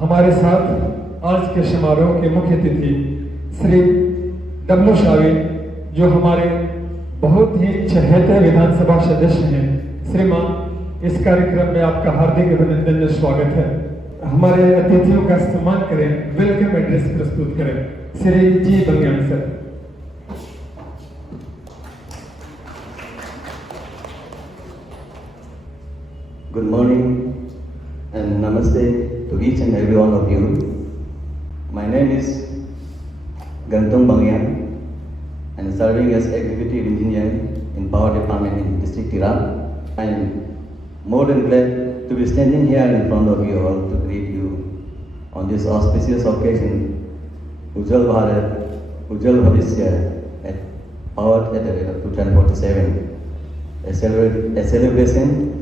हमारे साथ आज के समारोह के मुख्य अतिथि श्री डब्लू शावी, जो हमारे बहुत ही चहेते विधानसभा सदस्य हैं। श्रीमान, इस कार्यक्रम में आपका हार्दिक अभिनंदन और स्वागत है। हमारे अतिथियों का सम्मान करें, वेलकम एड्रेस प्रस्तुत करें Shri ji Bengal sir. Good morning and namaste to each and every one of you. My name is Gantung Bangyam and serving as Executive Engineer in Power Department in District Tirap. I am more than glad to be standing here in front of you all to greet you on this auspicious occasion, Ujjwal Bharat, Ujjwal Bhavishya at Power at the rate of 2047, a celebration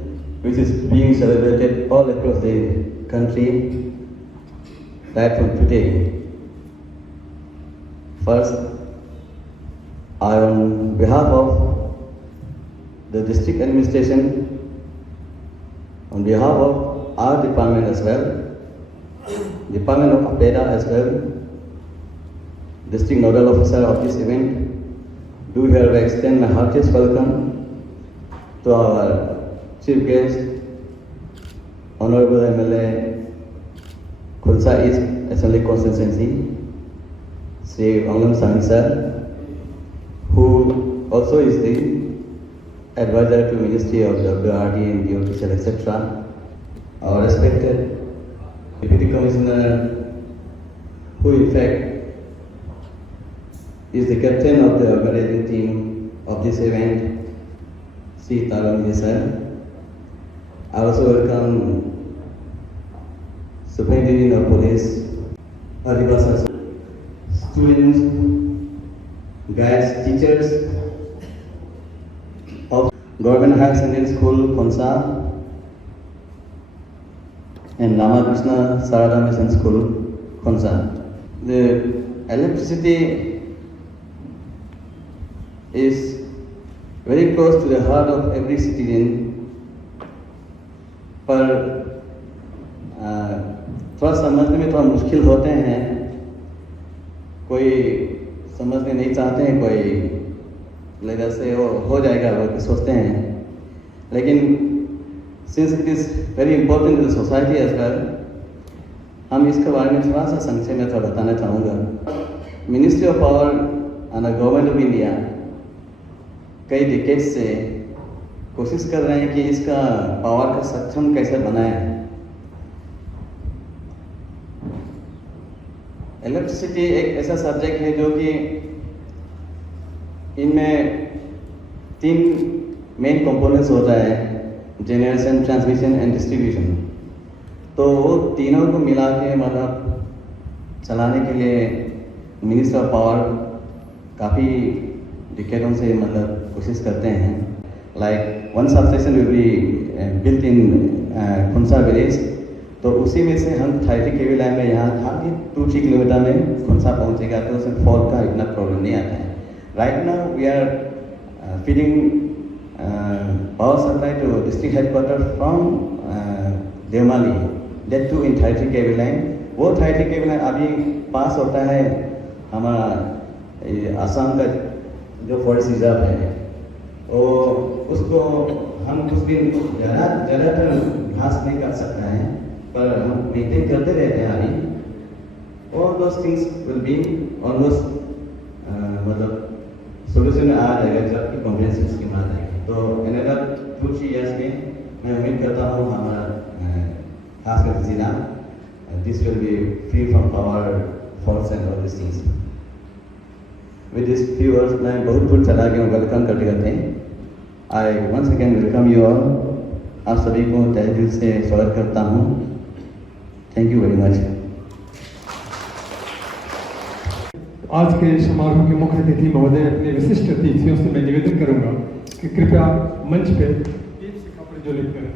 which is being celebrated all across the country right from today. First, on behalf of the district administration, on behalf of our department as well, Department of APEDA as well, District Nodal Officer of this event, do hereby extend my heartiest welcome to our Chief Guest, Honorable MLA, Khulsa East Assembly Constituency, Sri Onglam Sanghi Sir, who also is the advisor to Ministry of WRD and DOTCL, etc. Our respected Deputy Commissioner, who in fact is the captain of the organizing team of this event, Sri Tarun Sir. I also welcome Superintendent of Police, Adivasa, students, guides, teachers of Government Higher Secondary School, Khonsa, and Ramakrishna Sarada Mission School, Khonsa. The electricity is very close to the heart of every citizen, पर थोड़ा समझने में थोड़ा मुश्किल होते हैं। कोई समझने नहीं चाहते हैं, कोई लेकर से हो जाएगा वो सोचते हैं। लेकिन since it is very important to the society as well, हम इसके बारे में थोड़ा सा संक्षेप में थोड़ा बताना चाहूँगा। Ministry of power and government of India कई डिकेड्स से कोशिश कर रहे हैं कि इसका पावर का सक्षम कैसे बनाएं। इलेक्ट्रिसिटी एक ऐसा सब्जेक्ट है जो कि इनमें 3 मेन कंपोनेंट्स होता है, जनरेशन, ट्रांसमिशन एंड डिस्ट्रीब्यूशन। तो वो तीनों को मिला के मतलब चलाने के लिए मिनिस्टर ऑफ पावर काफ़ी डिकेडों से मतलब कोशिश करते हैं। Like one substation will be built in Khonsa village, तो उसी में से हम 30 kV लाइन में यहाँ था कि 2-3 किलोमीटर में Khonsa पहुँचेगा, तो उसमें फॉल्ट का इतना प्रॉब्लम नहीं आता है। Right now we are feeding power supply to district headquarters from Devmali, that too in 30 kV line। वो 30 kV लाइन अभी पास होता है हमारा आसाम का जो फॉरेस्ट रिजर्व है, और उसको हम कुछ दिन ज़्यादातर घास नहीं कर सकते हैं, पर हम मेंटेन करते रहते हैं अभी। All those things will be almost मतलब सोल्यूशन में आ जाएगा जब कि कॉम्प्रिहेंसिव स्कीम आ जाएगी। तो अनदर 2-3 इयर्स में मैं उम्मीद करता हूँ हमारा खासकर जिला this will be free from power faults and all this things. With this few words मैं बहुत दूर चला गया हूँ, वेलकम करते करते हैं। I once again welcome you all, आप सभी को तहे दिल से स्वागत करता हूँ। Thank you very much. आज के समारोह के मुख्य अतिथि महोदय, अपने विशिष्ट अतिथियों से मैं निवेदन करूंगा कि कृपया मंच पे दीप से कपड़े ज्वलित करें।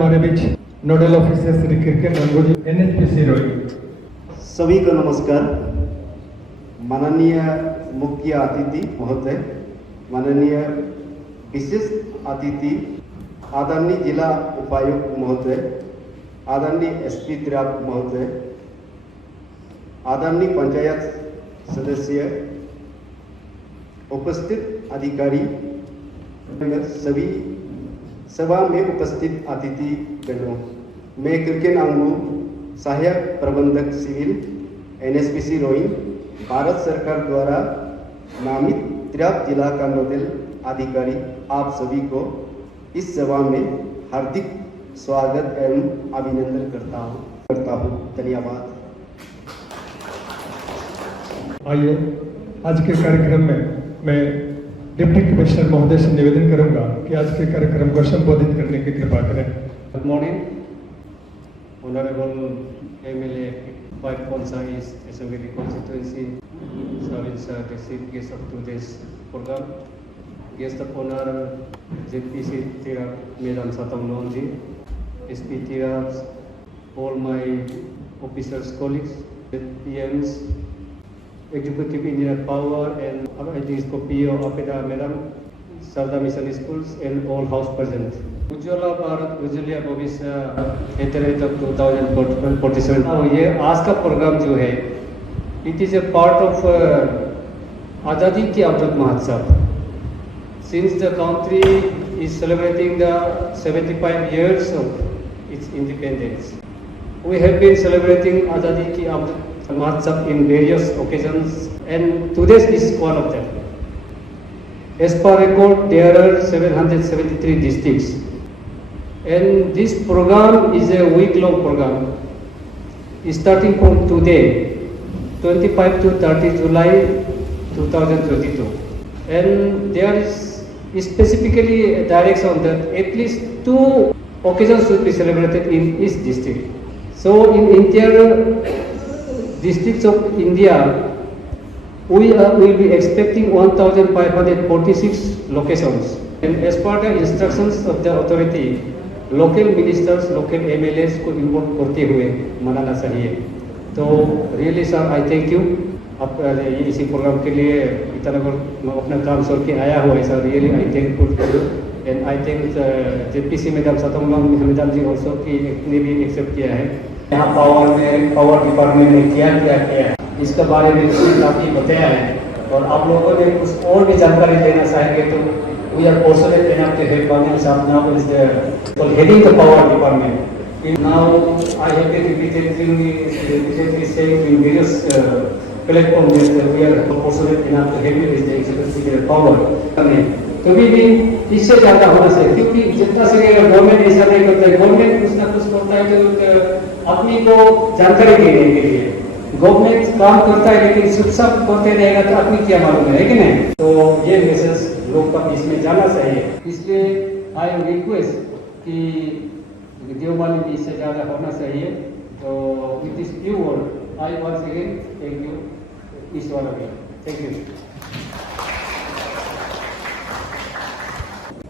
हमारे बीच नोडल ऑफिसर श्री किरकिन रंगू जी, NHPC रोई। सभी को नमस्कार। माननीय मुख्य अतिथि महोदय, माननीय विशेष अतिथि आदरणीय जिला उपायुक्त महोदय, आदरणीय SP तिराप महोदय, आदरणीय पंचायत सदस्य, उपस्थित अधिकारी, सभी सभा में उपस्थित अतिथि गणों, मैं किरकिन आंगमू, सहायक प्रबंधक सिविल, NHPC रोइंग, भारत सरकार द्वारा नामित तिराप जिला का नोडल अधिकारी, आप सभी को इस सभा में हार्दिक स्वागत एवं अभिनंदन करता हूँ। धन्यवाद। आइए आज के कार्यक्रम में मैं डिप्टी कमिश्नर महोदय से निवेदन करूंगा कि आज के कार्यक्रम को संबोधित करने की कृपा करें। Good morning, Honorable MLA White Ponsa East Assembly Constituency, Service the chief guest of today's program, guest of honor ZPC Tirap Madam Satam Lonji, SP Tiraps, all my officers, colleagues, PMs, Executive Engineer Power and PO Apeda Madam, Sarda Mission Schools and all house present. Ujjwala Bharat Ujjwala भविष्य हेतरे तक 2047। और ये आज का programme जो है, it is a part of आज़ादी की Amrit Mahotsav. Since the country is celebrating the 75 years of its independence, we have been celebrating आज़ादी की Amrit Mahotsav in various occasions, and today's is one of them. As per record, there are 773 districts. And this program is a week-long program, starting from today, 25 to 30 July 2022. And there is specifically a direction that at least 2 occasions should be celebrated in each district. So in entire districts of India, we will be expecting 1,546 locations. And as per the instructions of the authority, local ministers, local MLAs को involve करते हुए मनाना चाहिए। तो really sir, I thank you. आप इसी programme के लिए इतना अपना काम छोड़ के आया हुआ है sir, really I thankful and I think ZPC madam Satam madam ji also की ने भी एक्सेप्ट किया है। यहाँ पावर डिपार्टमेंट में क्या किया है इसके बारे में काफ़ी बताया है, और आप लोगों ने कुछ और भी जानकारी देना चाहेंगे तो we are fortunate enough to have Bangil Sahab now is the heading the power department. Now I have been repeatedly saying in various platforms that we are fortunate enough to have you as the executive power. कभी भी इससे ज़्यादा होना चाहिए, क्योंकि जितना से government ऐसा नहीं करता है, गवर्नमेंट कुछ ना कुछ करता है तो अपनी को जानकारी देने के लिए गवर्नमेंट काम करता है, लेकिन सब करते रहेगा तो अपनी क्या मालूम है कि नहीं। तो ये मैसेज लोग का बीच में जाना चाहिए। इसलिए आई रिक्वेस्ट कि देववाली भी इससे ज़्यादा होना चाहिए। तो with this few word I once again thank you Ishwar again, thank you.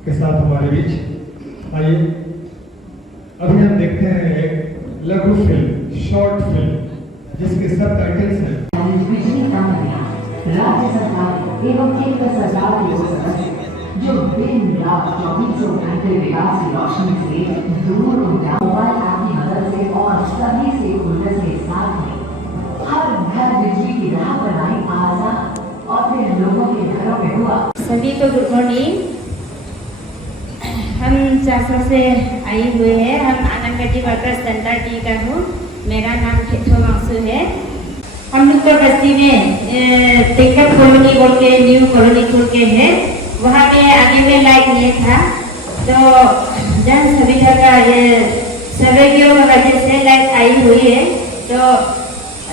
के साथ हमारे बीच आइए अभी हम देखते हैं एक लघु फिल्म, शॉर्ट फिल्म, जिसके सब टाइटल्स हैं राज्य सरकार एवं केंद्र सरकार के सदस्य जो दिन रात 24 घंटे विकास की रोशनी से दूर उनका मोबाइल ऐप की मदद से और सभी स्टेकहोल्डर्स के साथ में हर घर बिजली की राह बनाई आजाद और फिर लोगों के घरों में हुआ। सभी को गुड मॉर्निंग। हम चासा से आई हुए हैं, हम आंगनबाड़ी वर्कर्स जनता टी का हूँ। मेरा नाम खेतो मांसू है। हम लोग बस्ती में टिकट कॉलोनी बोल के न्यू कॉलोनी खुल के है, वहाँ में आगे में लाइट नहीं था, तो जन सुविधा का ये सर्वे की वजह से लाइट आई हुई है। तो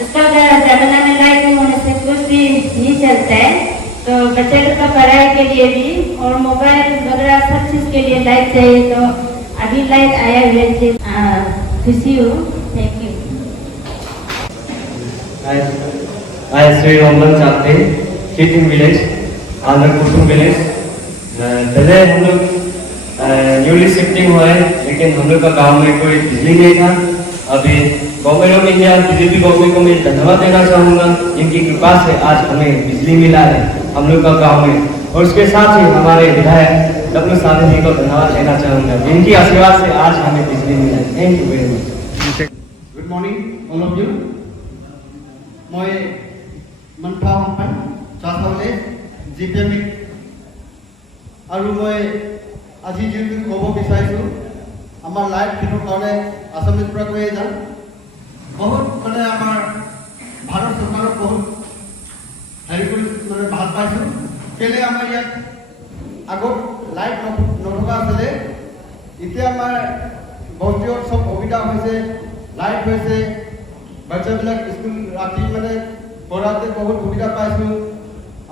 उसका जमाना में लाइट नहीं होने से कुछ भी नहीं चलता है, तो बच्चे लोग का पढ़ाई के लिए भी और मोबाइल वगैरह सब चीज़ के लिए लाइट चाहिए। तो अभी लाइट आया हुए थे, खुशी हूँ, thank you. I Sri Ramban Chapte, Chitin Village, Andhra Kusum village. पहले हम लोग न्यूली शिफ्टिंग हुआ है, लेकिन हम लोग का गांव में कोई बिजली नहीं था। अभी government of India BJP government को मैं धन्यवाद देना चाहूँगा। इनकी कृपा से आज हमें बिजली मिला है हम लोग का गाँव में, और उसके साथ ही हमारे विधायक डब्लू साहब जी को धन्यवाद देना चाहूँगा। इनकी आशीर्वाद से आज हमें बिजली मिला है। Thank you very much. Good morning, all of you. মই মন্থা হম্পান চাচালে জিপিএম আৰু মই আজি যিটো ক'ব বিচাৰিছোঁ আমাৰ লাইভ ফিল্মৰ কাৰণে আসামিজ পৰা কৈ যাম। বহুত মানে আমাৰ ভাৰত চৰকাৰক বহুত হেৰি কৰি মানে ভাল পাইছোঁ। কেলে আমাৰ ইয়াত আগত লাইট নথকা আছিলে, এতিয়া আমাৰ বস্তিত চব সুবিধা হৈছে, লাইট হৈছে, বাচ্চাবিলাক স্কুল ৰাতি মানে পঢ়াতে বহুত সুবিধা পাইছোঁ,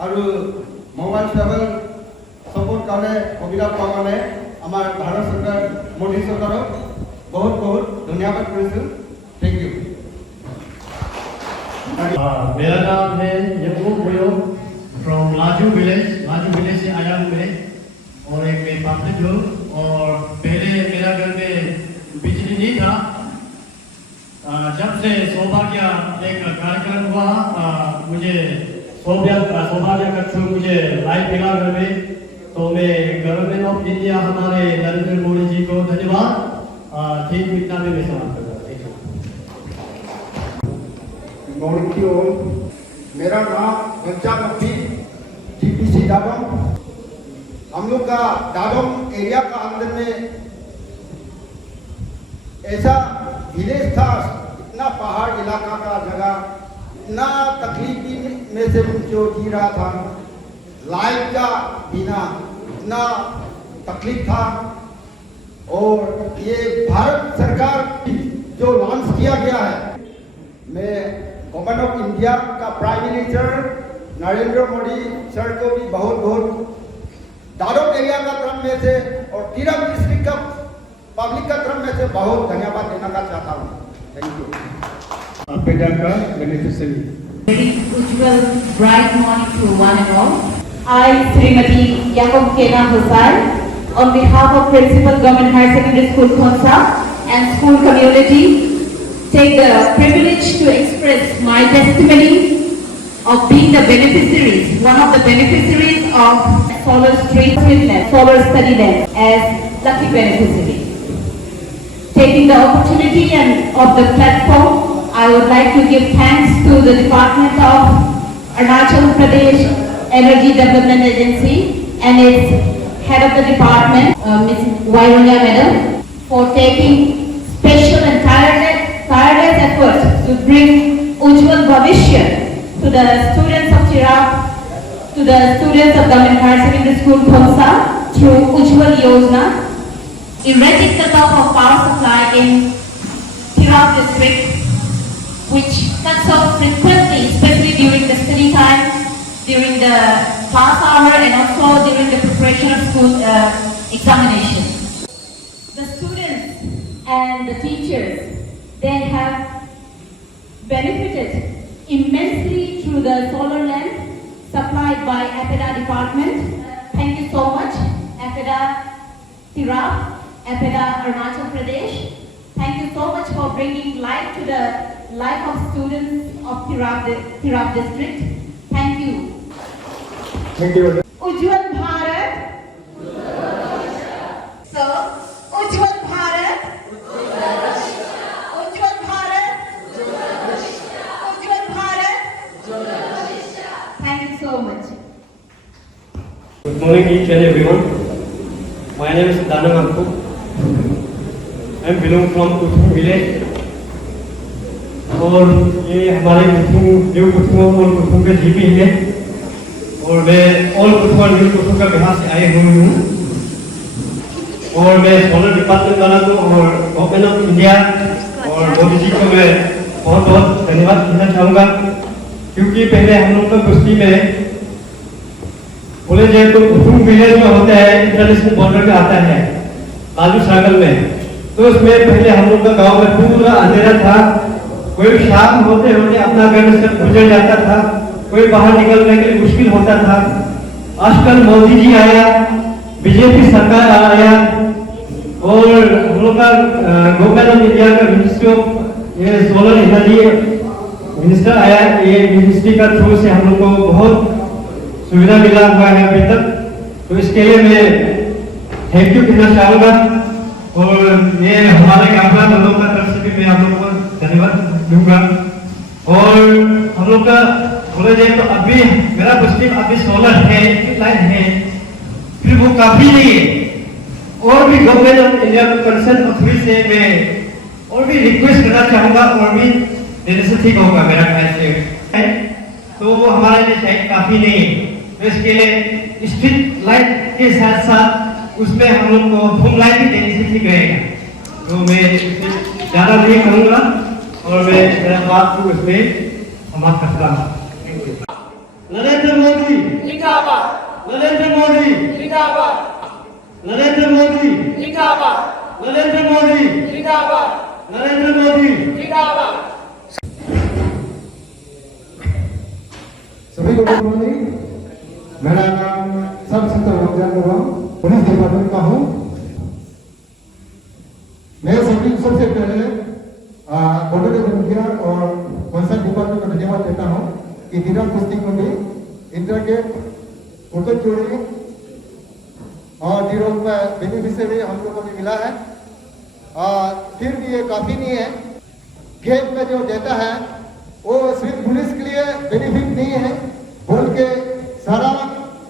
আৰু মোবাইল চোবাইল চবৰ কাৰণে সুবিধা পোৱা কাৰণে আমাৰ ভাৰত চৰকাৰ মোদী চৰকাৰক बहुत बहुत धन्यवाद करते हैं। Thank you. मेरा नाम है यकूब बोयो फ्रॉम लाजू विलेज से आया हूँ मैं, और एक मैं पापलेट हूँ। और पहले मेरा घर में बिजली नहीं था, जब से सौभाग्य एक कार्यक्रम हुआ मुझे सौभाग्य का थ्रू मुझे लाइट मिला घर में, तो मैं गवर्नमेंट ऑफ इंडिया हमारे नरेंद्र मोदी जी को धन्यवाद ठीक इतना भी मैं समाप्त करता हूँ। मेरा नाम घनचा मक्खी जीपीसी डाबम। हम लोग का डाबम एरिया का अंदर में ऐसा विलेज था, इतना पहाड़ इलाका का जगह, इतना तकलीफ में से जो जी रहा था, लाइट का बिना इतना तकलीफ था। और ये भारत सरकार जो लॉन्च किया गया है, मैं गवर्नमेंट ऑफ इंडिया का prime minister Narendra Modi sir को भी बहुत बहुत दारों एरिया का तरफ में से और तिरप डिस्ट्रिक्ट का पब्लिक का तरफ में से बहुत धन्यवाद देना का चाहता हूँ। Thank you. APEDA का beneficiary. Very usual bright morning to one and all. I, Srimati Yaqub Kena Hussain, on behalf of Principal Government Higher Secondary School Khonsa and school community, take the privilege to express my testimony of being the beneficiaries, one of the beneficiaries of Solar Street Solar Study Lab as lucky beneficiary. Taking the opportunity and of the platform, I would like to give thanks to the Department of Arunachal Pradesh Energy Development Agency and its head of the department, Ms. Vaironia Madam, for taking special and tireless efforts to bring Ujjwal Bhavishya to the students of Tirap, to the students of Government Higher Secondary School Khonsa through Ujjwal Yojana. Erratic cut-off of power supply in Tirap district, which cuts off frequently, especially during the study time, during the class hour, and also during the preparation of school examination. The students and the teachers, they have benefited immensely through the solar lamp supplied by APEDA department. Thank you so much, APEDA Tirap, APEDA Arunachal Pradesh. Thank you so much for bringing light to the life of students of Tirap district. Thank you. Thank you. Ujjwal Bharat. So, Ujjwal Bharat. Ujjwal Bharat. Ujjwal Bharat. Thank you so much. Good morning each and everyone. My name is Danang Ampu. I belong from Kuthum village. और ये हमारे कुथुम new कुथुम और कुथुम के GP है, और मैं all कुथुम और new कुथुम का बिहार से आए हुए हूँ। और मैं सोलर डिपार्टमेंट वाला को और गवर्नमेंट ऑफ इंडिया और मोदी जी को मैं बहुत बहुत धन्यवाद देना चाहूँगा, क्योंकि पहले हम लोग का कुश्ती में बोले जाए तो कुथुम विलेज में होता है, इंटरनेशनल बॉर्डर पे आता है लाजू सागर में, तो उसमें पहले हम लोग का गाँव में पूरा अंधेरा था। कोई शाम होते होते अपना घर से गुजर जाता था, कोई बाहर निकलने के लिए मुश्किल होता था। आजकल मोदी जी आया, बीजेपी सरकार आया, और हम लोग का गवर्नमेंट ऑफ इंडिया का मिनिस्ट्री ऑफ ये सोलर एनर्जी मिनिस्टर आया, ये मिनिस्ट्री का थ्रू से हम लोग को बहुत सुविधा मिला हुआ है अभी तक, तो इसके लिए मैं थैंक यू कहना चाहूँगा। और ये हमारे गांव लोगों का तरफ से भी मैं आप लोगों को धन्यवाद दूंगा। और हम लोग का बोला जाए तो अभी मेरा बस्ती अभी सोलर है, लाइन है, फिर वो काफी नहीं है। और भी गवर्नमेंट ऑफ इंडिया को कंसर्न अथॉरिटी से मैं और भी रिक्वेस्ट करना चाहूंगा, और भी देने से ठीक होगा मेरा ख्याल से, तो वो हमारे लिए शायद काफी नहीं है। तो इसके लिए स्ट्रीट लाइट के साथ साथ उसमें हम लोग को होम लाइट भी देने से ठीक रहेगा। तो मैं ज्यादा नहीं कहूँगा और मैं मेरा बात को उसमें समाप्त करता हूँ। नरेंद्र मोदी जिंदाबाद, नरेंद्र मोदी जिंदाबाद, नरेंद्र मोदी जिंदाबाद, नरेंद्र मोदी जिंदाबाद, नरेंद्र मोदी जिंदाबाद। सभी को गुड मॉर्निंग। मेरा नाम सब पुलिस डिपार्टमेंट का हूँ। मैं सबसे पहले और कंसर्न डिपार्टमेंट को धन्यवाद देता हूँ कि दिराम कुश्ती को भी इंटरगेट उतर जोड़ी और डिरोग में बेनिफिशियरी हम लोगों को भी मिला है। फिर भी ये काफ़ी नहीं है। गेट में जो देता है वो सिर्फ पुलिस के लिए बेनिफिट नहीं है, बोल के सारा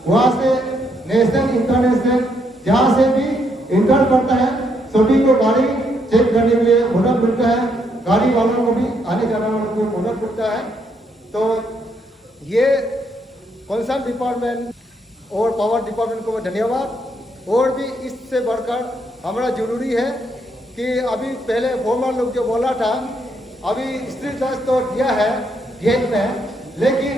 वहाँ से नेशनल इंटरनेशनल जहाँ से भी इंटर करता है सभी को गाड़ी चेक करने के लिए हुनर मिलता है, गाड़ी वालों को भी आने जाने वालों को हुनर मिलता है। तो ये कंसर्न डिपार्टमेंट और पावर डिपार्टमेंट को धन्यवाद। और भी इससे बढ़कर हमारा जरूरी है कि अभी पहले फॉर्मर लोग जो बोला था, अभी स्ट्रीट लाइट तो दिया है गेट में, लेकिन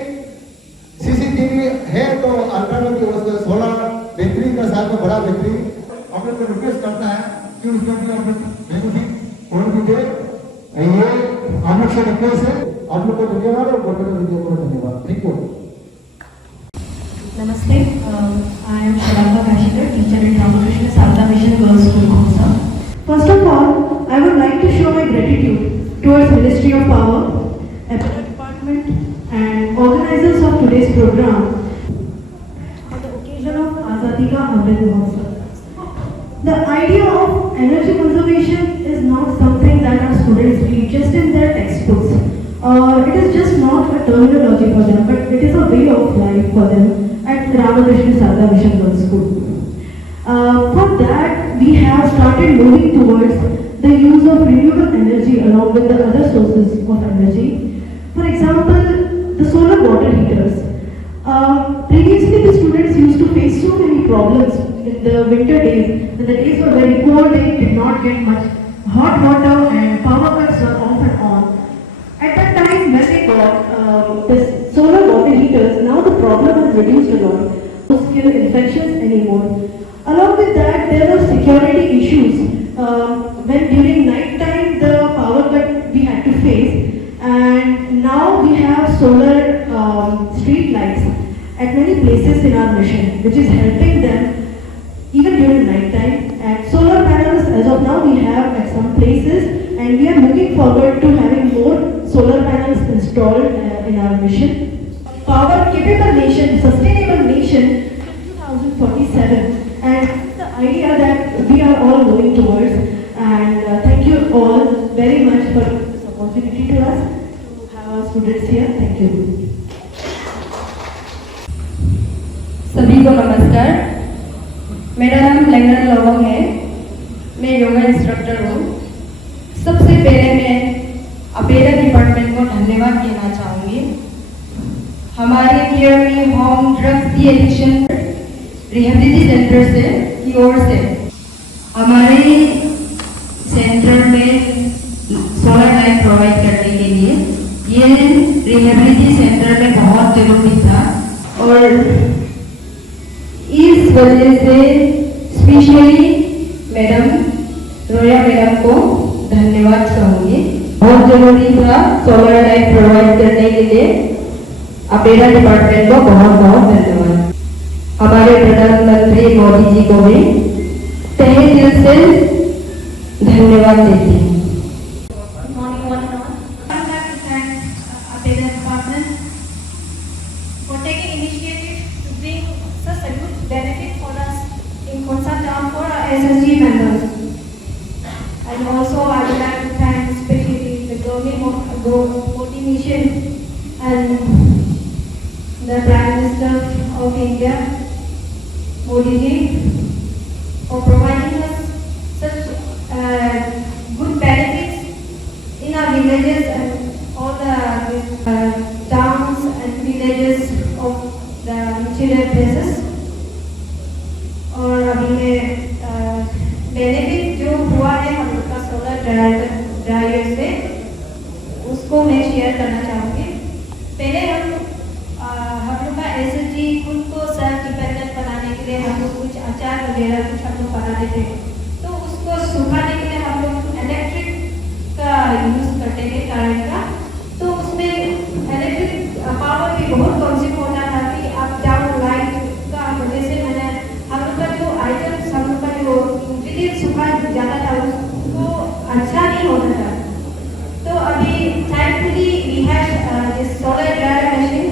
सीसीटीवी है तो अल्टरनेटिव सोलर बैटरी का साथ में बड़ा बैटरी आप लोग को रिक्वेस्ट करता है कि उसमें भी आप लोग बेनिफिट और भी दे। ये आप लोग से रिक्वेस्ट है। आप लोग को धन्यवाद और गवर्नमेंट को धन्यवाद। Thank you. Namaste, I am Sharada Kashikar, teacher in Ramakrishna Sarada Mission Girls School, Khonsa. First of all, I would like to show my gratitude towards Ministry of Power, Apollo Department and organizers of today's program on the occasion of Azadi Ka Amrit Mahotsav. The idea of energy conservation is not something that our students read just in their textbooks, or it is just not a terminology for them, but it is a way of life for them at Ramakrishna Sarada Mission Girls School. For that, we have started moving towards the use of renewable energy along with the other sources of energy. For example, the solar water heaters. Previously, the students used to face so many problems in the winter days, when the days were very cold, they did not get much hot water and power cuts were off and on. At that time, when they got this solar water heaters, now the problem has reduced a lot. No skin infections anymore. Along with that, there were security issues when during night time the power cut we had to face, and now we have solar street lights at many places in our mission, which is helping them even during night time. And solar panels, as of now, we have at some places, and we are looking forward to having more solar panels installed in our mission. Power capable nation, sustainable nation, 2047, and the idea that we are all moving towards. And thank you all very much for this opportunity to us to have our students here. Thank you. सभी को नमस्कार। मेरा नाम long on लोगों है, मैं yoga instructor हूँ। सबसे पहले मैं अपेरा डिपार्टमेंट को धन्यवाद देना चाहूँगी। हमारे केयर में home drugs de addiction rehabilitation centre से की ओर से हमारे सेंटर में सोलर लाइट प्रोवाइड करने के लिए ये रिहेबिलिटी सेंटर में बहुत जरूरी था, और इस वजह से स्पेशली मैडम रोया मैडम को धन्यवाद कहूँगी। बहुत जरूरी था सोलर लाइट प्रोवाइड करने के लिए अपेरा डिपार्टमेंट को बहुत बहुत धन्यवाद। हमारे प्रधानमंत्री मोदी जी को भी तहे दिल से धन्यवाद देती हूँ। Good morning, one and all. I would like to thank Abeda Department for taking initiative to bring such a good benefit for us in Khonsa town for our SSG members. And also I would like to thank especially the government motivation and the Prime Minister of India, Modi ji, for providing us such good benefits in our villages and all the towns and villages of the interior places. और अभी में benefit जो हुआ है हम लोग का solar dryer से उसको मैं शेयर करना चाहूँगी। पहले हम लोग का एसएसजी खुद को सेल्फ डिपेंडेंट बनाने के लिए हम लोग कुछ अचार वगैरह कुछ हम लोग बनाते थे, तो उसको सुखाने के लिए हम लोग इलेक्ट्रिक का यूज़ करते थे करंट का। तो उसमें इलेक्ट्रिक पावर भी बहुत कंज्यूम होता था कि अप डाउन लाइट का वजह से मैंने हम लोग का जो आइटम्स हम लोग का जो इंग्रेडिएंट सुखा जाता था उसको अच्छा नहीं होता था। तो अभी thankfully we have this solar dryer machine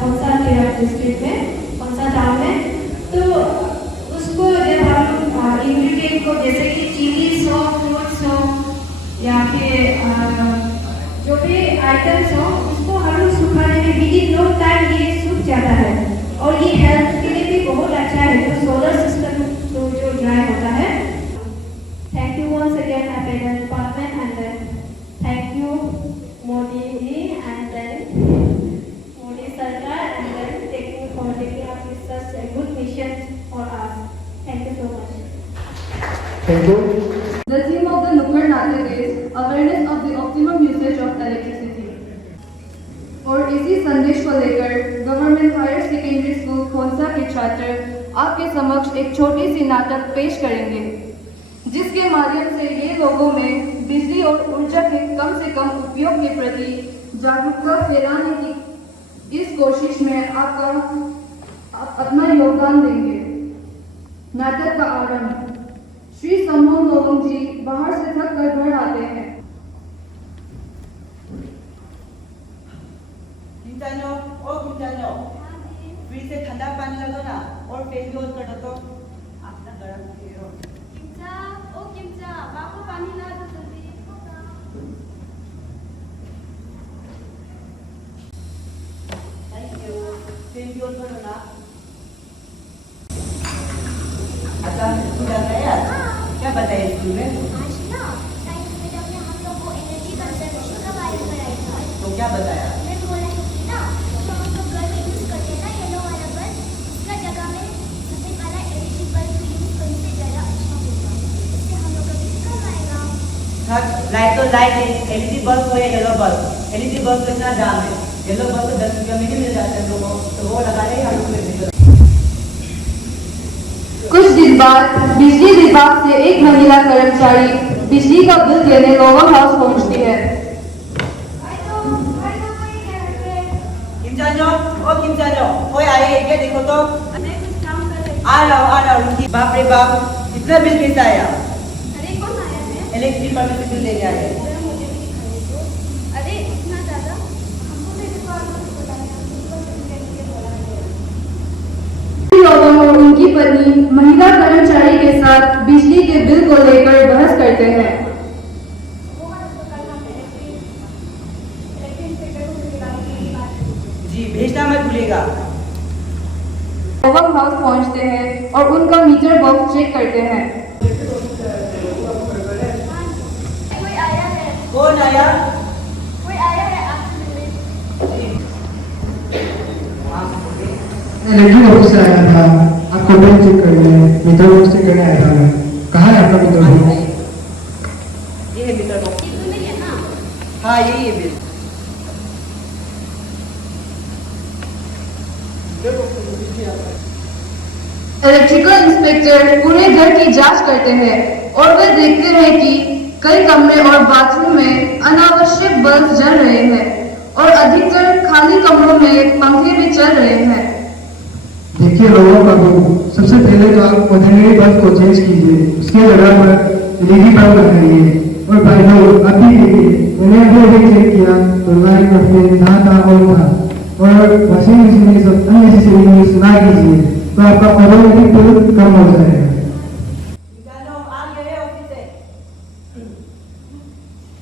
Khonsa district में, खोंसा टाउन में। तो उसको जब हम इंग्रेडिएंट को जैसे कि चिलीज हो, फ्रूट्स हो या फिर जो भी आइटम्स हो उसको हम लोग सुखाने में विदिन नो टाइम ये सूख जाता है और ये हेल्थ के लिए भी बहुत अच्छा है। जो सोलर सिस्टम तो जो ड्राई होता है। Thank you once again Abeda Department and then thank you Modi ji and then Modi Sarkar and then taking up with such a good mission for us. Thank you so much. Thank you. The theme of the Nukkad Natak is awareness of the optimum usage of electricity. और इसी संदेश को लेकर government higher secondary school Khonsa के छात्र आपके समक्ष एक छोटी सी नाटक पेश करेंगे, जिसके माध्यम से ये लोगों में बिजली और ऊर्जा के कम से कम उपयोग के प्रति जागरूकता फैलाने की इस कोशिश में आप अपना योगदान देंगे। नाटक का आरंभ। श्री सम्मोहन नोलुंग जी बाहर से थक कर घर आते हैं। किंचानो, ओ किंचानो, फ्रिज से ठंडा पानी ला दो ना और फेस वॉश कर दो तो अपना गरम करो। किंचा, ओ किंचा, बापू पानी ला दो जल्दी। थैंक यू, फेस वॉश करो ना। अच्छा, स्कूल जा रहे हैं? क्या बताया स्कूल में? आज ना साइंस मैडम ने हम लोग को एनर्जी कंजर्वेशन का बारे में पढ़ाया था। तो क्या बताया? मैं बोला कि ना जो हम लोग घर में यूज करते हैं ना येलो वाला बल्ब, उसका जगह में सफेद वाला एलईडी बल्ब यूज करने से ज़्यादा अच्छा होगा। इससे हम लोग का बिल कम आएगा। हाँ, लाइट तो लाइट है, एलईडी बल्ब हो या येलो बल्ब, एलईडी बल्ब कितना दाम है? येलो बल्ब तो 10 रुपये में ही मिल जाते हैं लोगों को, तो वो लगा लेंगे हम लोग। कुछ दिन बाद बिजली विभाग से एक महिला कर्मचारी बिजली का बिल देने लोवर हाउस पहुंचती है। किंचानो, ओ किंचानो, कोई आए है क्या? देखो तो। मैं कुछ काम कर रही हूँ। आ रहा हूँ। बाप रे बाप, इतना बिल कैसे आया? अरे कौन आया है? इलेक्ट्रिक परमिट से बिल लेके आए। मुझे भी दिखाई दो। अरे इतना ज़्यादा हमको मेरे को आगे बताया, हमको बिल बोला है। लोगों और उनकी पत्नी महिला कर्मचारी के साथ बिजली के बिल को लेकर बहस करते हैं। जी, भेजना मत भूलिएगा। लोवर हाउस पहुंचते हैं और उनका मीटर बॉक्स चेक करते हैं। कोई आया है? कौन आया? कोई आया है आपसे मिलने? इलेक्ट्रिक ऑफिस से आया था, आपको बिल चेक करने, मीटर बॉक्स चेक करने आया था मैं। कहाँ है आपका मीटर बॉक्स? ये है मीटर बॉक्स। ये तो नहीं है ना? हाँ, यही है बिल। इलेक्ट्रिकल इंस्पेक्टर पूरे घर की जांच करते हैं और वे देखते हैं कि कई कमरे और बाथरूम में अनावश्यक बल्ब जल रहे हैं और अधिकतर खाली कमरों में पंखे भी चल रहे हैं। देखिए लोगों का बिल, सबसे पहले तो आप ऑर्डिनरी बल्ब को चेंज कीजिए, उसके जगह पर एलईडी बल्ब लगाइए। और भाई लोग अभी देखिए मैंने अभी चेक किया तो लाइट का फैन था ऑन था और वॉशिंग मशीन में सब अननेसेसरी न्यूज़ ना कीजिए तो आपका ऑटोमेटिक बिल कम हो जाएगा। जानो आ गए हैं ऑफिस से।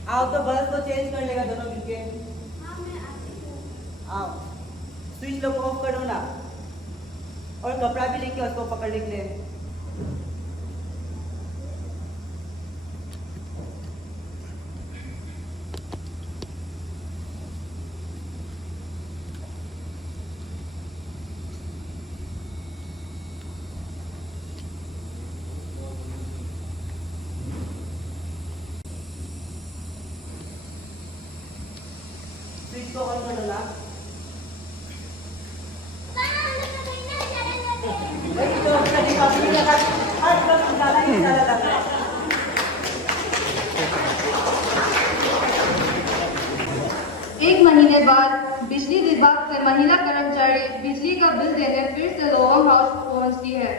आओ तो बल्ब को चेंज कर लेगा दोनों मिलके। हाँ मैं आती हूँ। आओ स्विच लोग ऑफ करो ना और कपड़ा भी लेके उसको पकड़ने के लिए। स्विच को ऑन कर दो ना। वही तो कभी कभी लगा हर वक्त निकाला ही निकाला लग रहा है। एक महीने बाद बिजली विभाग से महिला कर्मचारी बिजली का बिल देने फिर से लोअर हाउस पहुंचती है।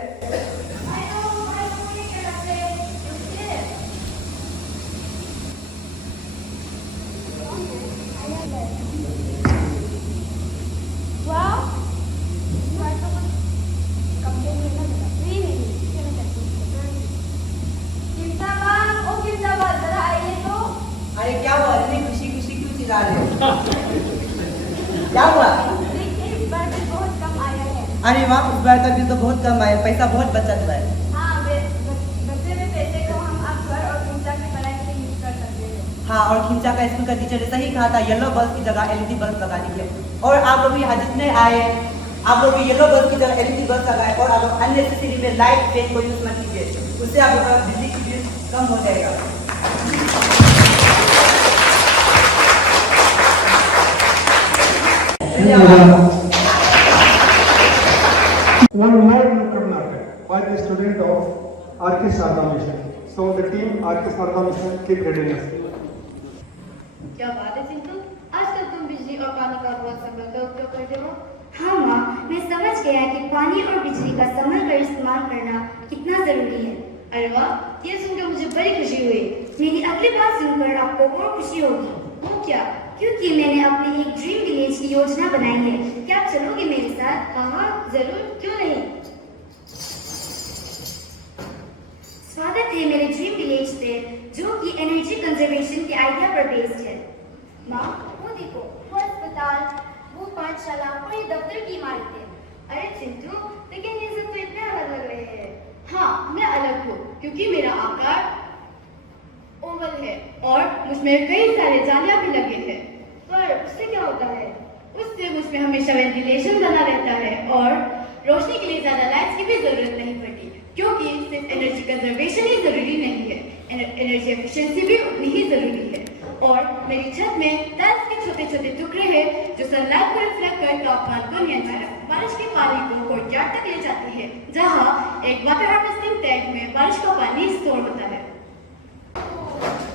अरे क्या हुआ? इतनी खुशी खुशी क्यों चिल्ला रहे हो? क्या हुआ? इस बार बिल बहुत कम आया है। अरे वाह, इस बार का बिल तो बहुत कम आया, पैसा बहुत बचत हुआ है। हाँ, बचे हुए पैसे को हम अब घर और खिंचा की पढ़ाई के लिए यूज कर सकते हैं। हाँ, और खिंचा का स्कूल का टीचर ने सही कहा था येलो बल्ब की जगह एलईडी बल्ब लगाने के लिए। और आप लोग यहाँ जितने आए आप लोग भी येलो बल्ब की जगह एलईडी बल्ब लगाए और आप लोग अननेसेसरी में लाइट फैन को यूज मत कीजिए, उससे आप लोग का बिजली की बिल कम हो जाएगा। One more in Karnataka by the student of R.K. Sharda Mission. So the team R.K. Sharda Mission keep readiness. क्या बात है सिंधु, आजकल तुम बिजली और पानी का बहुत संभल कर उपयोग करते हो। हाँ माँ, मैं समझ गया कि पानी और बिजली का संभल कर इस्तेमाल करना कितना जरूरी है। अरे वाह, ये सुनकर मुझे बड़ी खुशी हुई। मेरी अगली बात सुनकर आपको और खुशी होगी। वो क्या? क्योंकि मैंने अपने एक ड्रीम विलेज की योजना बनाई है। क्या आप चलोगे मेरे साथ? हाँ जरूर, क्यों नहीं। स्वागत है मेरे ड्रीम विलेज पे, जो कि एनर्जी कंजर्वेशन के आइडिया पर बेस्ड है। माँ, वो देखो, वो अस्पताल, वो पाठशाला और ये दफ्तर की इमारतें। अरे चिंटू, लेकिन ये सब तो इतने अलग लग रहे हैं। हाँ, मैं अलग हूँ क्योंकि मेरा आकार ओवल है और मुझमें कई सारे जालियां भी लगे हैं। पर उससे क्या होता है? उससे मुझमें हमेशा वेंटिलेशन बना रहता है और रोशनी के लिए ज्यादा लाइट्स की भी जरूरत नहीं पड़ती, क्योंकि सिर्फ एनर्जी कंजर्वेशन ही जरूरी नहीं है, एनर्जी एफिशिएंसी भी उतनी ही जरूरी है। और मेरी छत में टाइल्स के छोटे छोटे टुकड़े हैं जो सनलाइट को रिफ्लेक्ट कर तापमान को नियंत्रित बारिश के पानी को कोर्टयार्ड तक ले जाते हैं, जहाँ एक वाटर हार्वेस्टिंग टैंक में बारिश का पानी स्टोर होता है।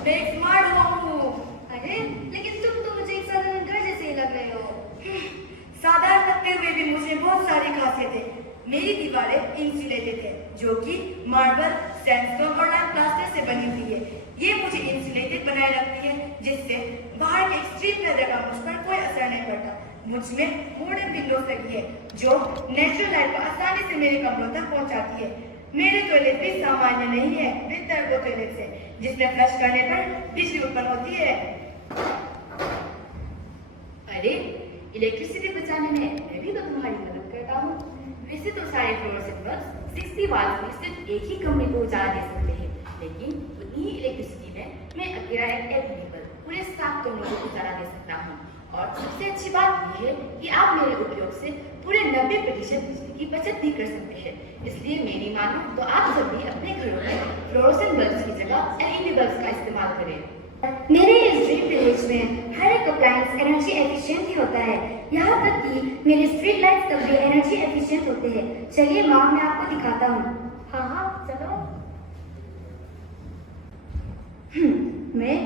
मैं एक स्मार्ट हूँ। अरे, लेकिन तुम तो मुझे एक साधारण घर जैसे ही लग रहे हो। साधारण लगते हुए भी मुझे बहुत सारी खासियतें। मेरी दीवारें इंसुलेटेड है, जो कि मार्बल, सैंडस्टोन और लाइम प्लास्टर से बनी हुई है। ये मुझे इंसुलेटेड बनाए रखती है, जिससे बाहर के एक्सट्रीम वेदर का मुझ पर कोई असर नहीं पड़ता। मुझमें मॉडर्न विंडोज लगी है, जो नेचुरल लाइट को आसानी से मेरे कमरों तक पहुंचाती है। मेरे टॉयलेट भी सामान्य नहीं है, विद टर्बो टॉयलेट है, जिसमें फ्लश करने पर बिजली उत्पन्न होती है। अरे, इलेक्ट्रिसिटी बचाने में मैं भी तो तुम्हारी मदद करता हूँ। वैसे तो सारे फ्लोरोसेंट बल्ब 60 वाट में सिर्फ एक ही कमरे को उजाला दे सकते हैं, लेकिन उतनी ही इलेक्ट्रिसिटी में मैं अकेला एक एलईडी बल्ब पूरे 7 कमरों को उजाला दे सकता हूँ। और सबसे अच्छी बात यह है कि आप मेरे उपयोग से पूरे 90% बिजली की बचत भी कर सकते हैं। इसलिए मेरी मानो तो आप सभी अपने घरों में फ्लोरोसेंट बल्ब की जगह एलईडी बल्ब का इस्तेमाल करें। मेरे इस ड्रीम विलेज में हर एक अप्लायंस एनर्जी एफिशिएंट ही होता है। यहाँ तक कि मेरे स्ट्रीट लाइट्स तक भी एनर्जी एफिशिएंट होते हैं। चलिए माँ, मैं आपको दिखाता हूँ। हाँ, चलो। मैं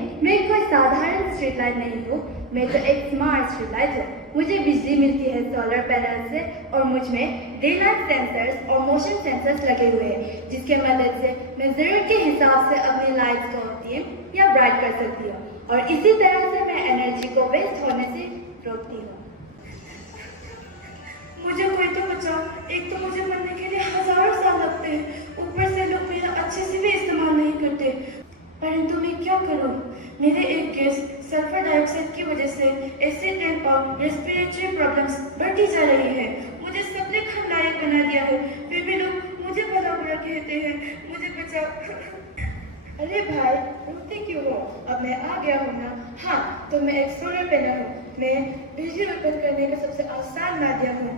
कोई साधारण स्ट्रीट लाइट नहीं हूँ, मैं तो एक स्मार्ट स्ट्रीट लाइट हूँ। मुझे बिजली मिलती है सोलर पैनल से और मुझ में डे लाइट सेंसर्स और मोशन सेंसर्स लगे हुए हैं, जिसके मदद से मैं जरूरत के हिसाब से अपनी लाइट्स को डिम या ब्राइट कर सकती हूँ और इसी तरह से मैं एनर्जी को वेस्ट होने से रोकती हूँ। मुझे कोई तो बचाओ। एक तो मुझे बनने के लिए हजारों साल लगते हैं, ऊपर से लोग मेरा अच्छे से भी इस्तेमाल नहीं करते। परंतु मैं क्या करूं? मेरे एक गैस सल्फर डाइऑक्साइड की वजह से एसिड रैंप और रेस्पिरेटरी प्रॉब्लम्स बढ़ती जा रही है। मुझे सबने खलनायक बना दिया है, फिर भी लोग मुझे भला बुरा कहते हैं। मुझे बचाओ। अरे भाई, रुकते क्यों हो? अब मैं आ गया हूँ ना। हाँ, तो मैं एक सोलर पैनल हूँ। मैं बिजली उत्पन्न करने का सबसे आसान माध्यम हूँ।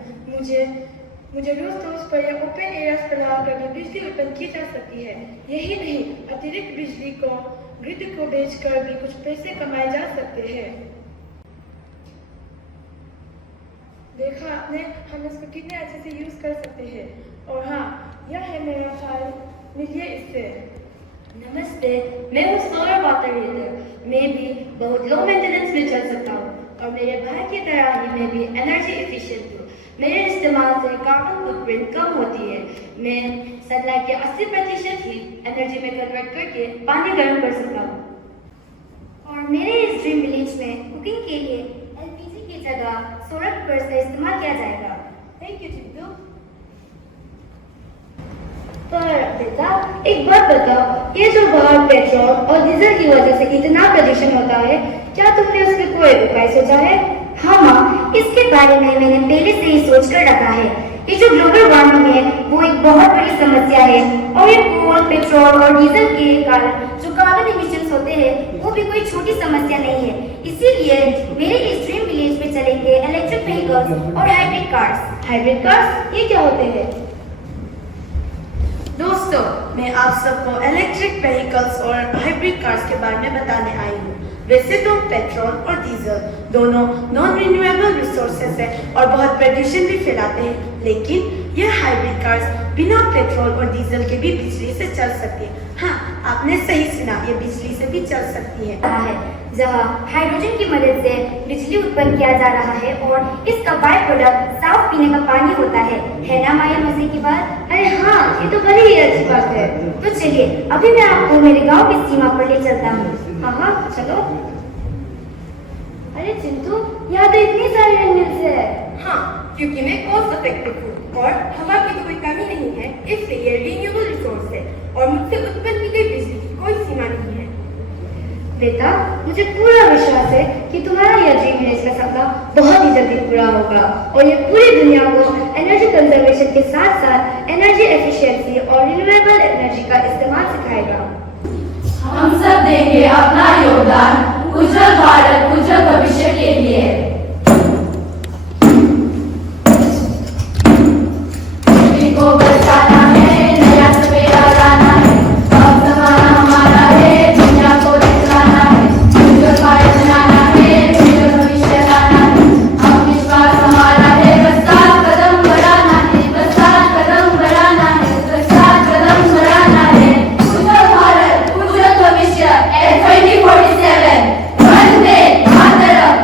मुझे रोज पर या ओपन एरियाज पर लगा कर बिजली उत्पन्न की जा सकती है। यही नहीं, अतिरिक्त बिजली को ग्रिड को बेचकर भी कुछ पैसे कमाए जा सकते हैं। देखा आपने, हम इसको कितने अच्छे से यूज कर सकते हैं। और हाँ, यह है मेरा फाइल, मिलिए इससे। नमस्ते, मैं हूँ सोलर वाटर हीटर। मैं भी बहुत लो मेंटेनेंस में चल सकता हूँ और मेरे भाई की तरह ही मैं भी एनर्जी एफिशिएंट हूँ। मेरे इस्तेमाल से कार्बन फुटप्रिंट कम होती है। मैं सनलाइट के 80% ही एनर्जी में कन्वर्ट करके पानी गर्म कर सकता हूँ। और मेरे इस ड्रीम विलेज में कुकिंग के लिए एलपीजी की जगह सोलर कुकर का इस्तेमाल किया जाएगा। Thank you Chintu. पर बेटा, एक बात बताओ, ये जो बाहर पेट्रोल और डीजल की वजह से इतना प्रदूषण होता है, क्या तुमने उसमें कोई उपाय सोचा है? हाँ माँ, इसके बारे में मैंने पहले से ही सोच कर रखा है। ये जो ग्लोबल वार्मिंग है वो एक बहुत बड़ी समस्या है और ये कोल, पेट्रोल और डीजल के कारण जो कार्बन इमिशंस होते हैं वो भी कोई छोटी समस्या नहीं है। इसीलिए मेरे इस ड्रीम विलेज में चलेंगे इलेक्ट्रिक व्हीकल्स और हाइब्रिड कार्स। हाइब्रिड कार्स ये क्या होते हैं? दोस्तों, मैं आप सबको इलेक्ट्रिक व्हीकल्स और हाइब्रिड कार्स के बारे में बताने आई हूँ। वैसे तो पेट्रोल और डीजल दोनों नॉन रिन्यूएबल रिसोर्सेज है और बहुत प्रदूषण भी फैलाते हैं, लेकिन यह हाइब्रिड कार्स बिना पेट्रोल और डीजल के भी बिजली से चल सकती है। हाँ, आपने सही सुना, ये बिजली से भी चल सकती है। जहाँ हाइड्रोजन की मदद से बिजली उत्पन्न किया जा रहा है और इसका बाय प्रोडक्ट साफ पीने का पानी होता है ना माया मजे की बात? अरे हाँ, ये तो बड़ी ही अच्छी बात है। तो चलिए अभी मैं आपको मेरे गांव की सीमा पर ले चलता हूँ। हाँ, चलो। अरे चिंटू, यहाँ तो इतनी सारी विंडमिल्स है। हाँ, क्योंकि मैं कॉस्ट इफेक्टिव हूँ और हवा की तो कोई कमी नहीं है, इसलिए ये रिन्यूएबल रिसोर्स है और मुझसे उत्पन्न की गई बिजली की कोई सीमा नहीं है। बेटा, मुझे पूरा विश्वास है कि तुम्हारा यह ड्रीम विलेज का सपना बहुत ही जल्दी पूरा होगा और ये पूरी दुनिया को एनर्जी कंजर्वेशन के साथ साथ एनर्जी एफिशिएंसी और रिन्यूएबल एनर्जी का इस्तेमाल सिखाएगा। हम सब देंगे अपना योगदान उज्जवल भारत, उज्जवल भविष्य के लिए। को बचाना है, नया सवेरा लाना है, अब जमाना हमारा है, दुनिया को दिखलाना है, उज्जवल भारत बनाना है, उज्जवल भविष्य लाना है, अब विश्वास हमारा है, बस 7 कदम बढ़ाना है, बस 7 कदम बढ़ाना है, बस 7 कदम बढ़ाना है। उज्जवल भारत, उज्जवल भविष्य, 2047 वंदे मातरम।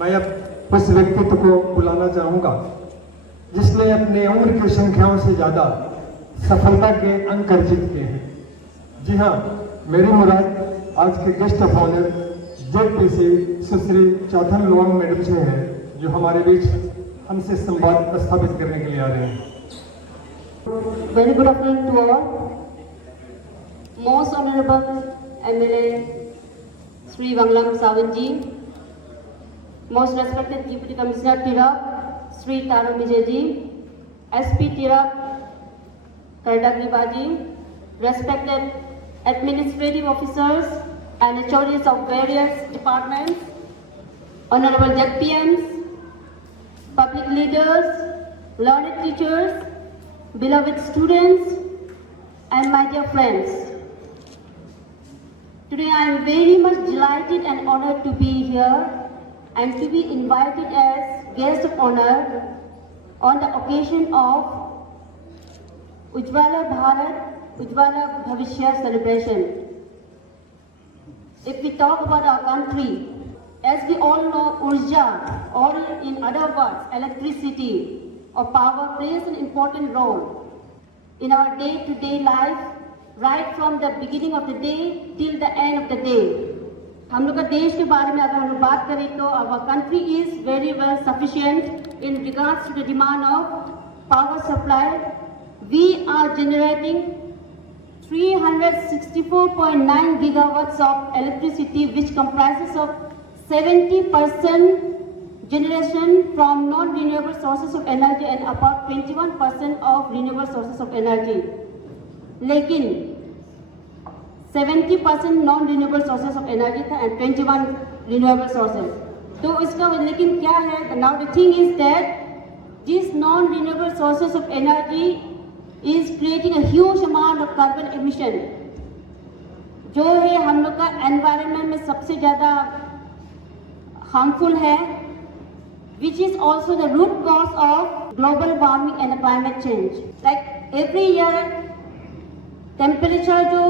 मैं अब उस व्यक्तित्व को बुलाना चाहूंगा जिसने अपने उम्र की संख्याओं से ज्यादा सफलता के अंक अर्जित किए हैं। जी हाँ, मेरी मुराद आज के guest of honour JPC Sushri Chauthan Loang madam से है, जो हमारे बीच हमसे संवाद स्थापित करने के लिए आ रहे हैं। Very good afternoon to all. Most Honorable MLA Sri Wanglam Savanji, Most respected Deputy Commissioner Tirap, Sri Taro Vijayji, SP Tirap, Kardagribaji, respected administrative officers and HODs of various departments, Honorable JPMs, public leaders, learned teachers, beloved students, and my dear friends. Today I am very much delighted and honored to be here and to be invited as guest of honor on the occasion of Ujjwala Bharat, Ujjwala Bhavishya celebration. If we talk about our country, as we all know, Urja, or in other words, electricity or power, plays an important role in our day-to-day life, right from the beginning of the day till the end of the day. हम लोग का देश के बारे में अगर हम लोग बात करें तो our country is very well sufficient in regards to the demand of power supply. We are generating 364.9 gigawatts of electricity, which comprises of 70% generation from non-renewable sources of energy and about 21% of renewable sources of energy. लेकिन 70% non-renewable sources of energy था and 21 renewable sources. तो इसका लेकिन क्या है? Now the thing is that these non-renewable sources of energy is creating a huge amount of carbon emission, जो है हम लोग का environment में सबसे ज़्यादा harmful है, which is also the root cause of global warming and climate change. Like every year, temperature जो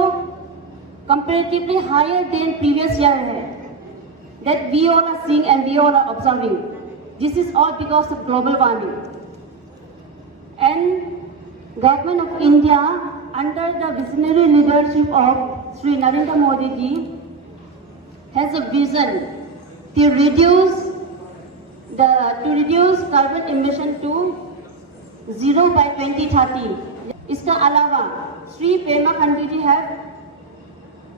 comparatively higher than previous year है, that we all are seeing and we all are observing. This is all because of global warming. And Government of India, under the visionary leadership of Sri Narendra Modi ji, has a vision to reduce carbon emission to 0 by 2030. इसका अलावा Sri Pema Khandu ji have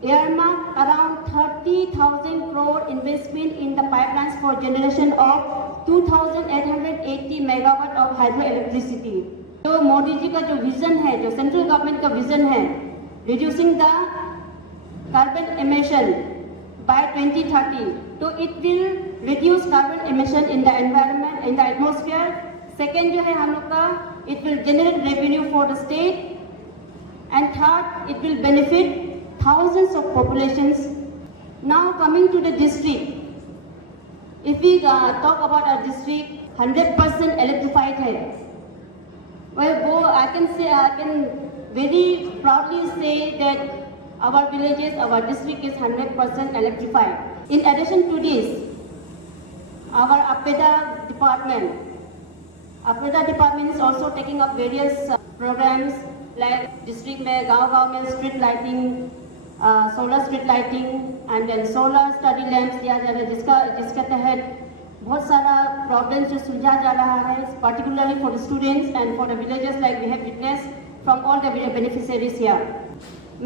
earmarked around 30,000 crore investment in the pipelines for generation of 2,880 megawatt of hydroelectricity. जो मोदी जी का जो vision है, जो central government का vision है, reducing the carbon emission by 2030, तो it will reduce carbon emission in the environment, in the atmosphere. Second जो है हम लोग का, it will generate revenue for the state, and third, it will benefit thousands of populations. Now coming to the district, if we talk about our district, 100% electrified है. Well, I can very proudly say that our villages, our district is 100% electrified. In addition to this, our APEDA department is also taking up various programs like district में गांव-गांव में street lighting, solar street lighting and then solar study lamps दिया जा रहा है, जिसके तहत बहुत सारा प्रॉब्लम्स जो सुलझा जा रहा है, particularly for the students and for the villages, like we have witnessed from all the beneficiaries here.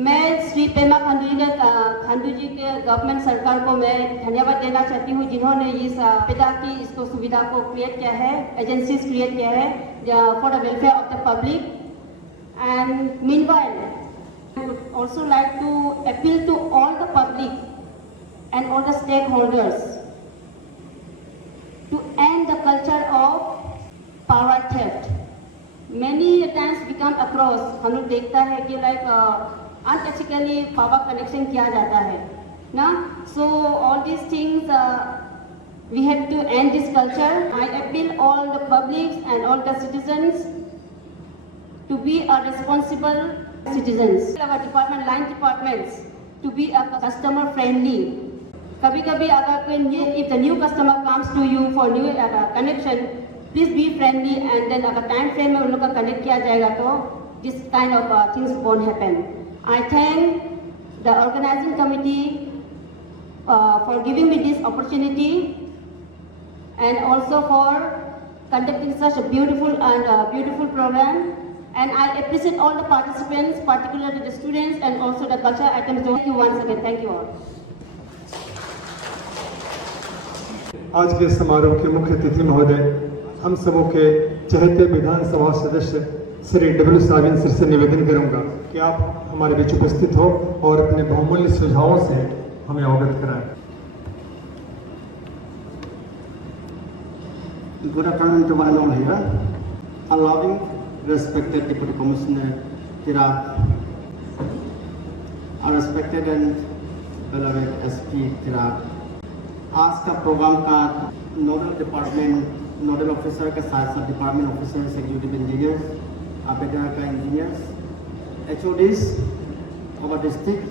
मैं श्री पेमा खांडू जी के गवर्नमेंट सरकार को मैं धन्यवाद देना चाहती हूँ, जिन्होंने इस पिता की इसको सुविधा को क्रिएट किया है, एजेंसीज क्रिएट किया है for the welfare of the public. And meanwhile I would also like to appeal to all the public and all the stakeholders to end the culture of power theft. Many times we come across, हम लोग देखता है कि like unethically power connection किया जाता है ना. So all these things we have to end this culture. I appeal all the publics and all the citizens to be a responsible citizens. Our department, line departments, to be a customer friendly. कभी-कभी अगर कोई if the new customer comes to you for new connection, please be friendly and then अगर time frame में उन लोग का connect किया जाएगा तो this kind of things won't happen. I thank the organizing committee for giving me this opportunity and also for conducting such a beautiful program. And I appreciate all the participants, particularly the students and also the cultural items. Thank you once again. Thank you all. आज के समारोह के मुख्य अतिथि महोदय, हम सबों के चहेते विधानसभा सदस्य श्री डब्ल्यू साविन सर से निवेदन करूंगा कि आप हमारे बीच उपस्थित हो और अपने बहुमूल्य सुझावों से हमें अवगत कराएं. Good afternoon to my all here. Allowing respected Deputy Commissioner Tirap, our respected and beloved SP Tirap, आज का प्रोग्राम का नोडल डिपार्टमेंट नोडल ऑफिसर के साथ साथ डिपार्टमेंट ऑफिसर, एग्जीक्यूटिव इंजीनियर्स, आपेटा का engineers, HODs of district,